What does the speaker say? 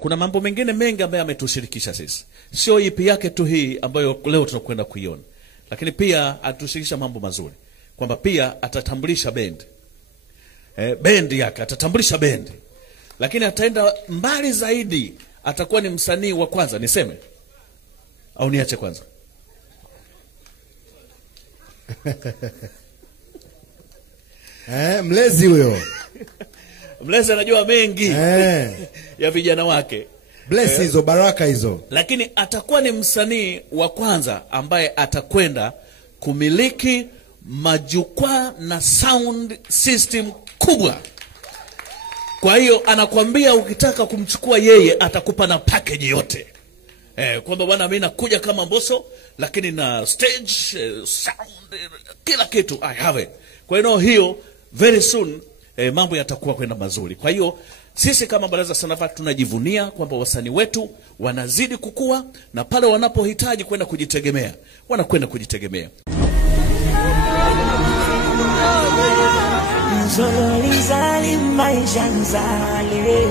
Kuna mambo mengine mengi ambayo ametushirikisha sisi. Sio ipi yake tu hii ambayo leo tunakwenda kuiona. Lakini pia atushirikisha mambo mazuri. Kwamba pia atatambulisha bendi. Bendi yake atatambulisha bendi. Lakini ataenda mbali zaidi, atakuwa ni msanii wa kwanza, niseme au niache kwanza? Mlezi huyo. Mlezi anajua mengi ya vijana wake. Bless hizo baraka hizo. Lakini atakuwa ni msanii wa kwanza ambaye atakwenda kumiliki majukwaa na sound system kubwa. Kwa hiyo anakuambia ukitaka kumchukua yeye atakupa na package yote. Kwamba bwana mimi nakuja kama Mbosso lakini na stage, sound, kila kitu I have it. Kwa hiyo very soon mambo yatakuwa kwenda mazuri. Kwa hiyo sisi kama Baraza Sanava tunajivunia kwamba wasanii wetu wanazidi kukua, na pale wanapohitaji kwenda kujitegemea wanakwenda kujitegemea. Zolizali maisha nzale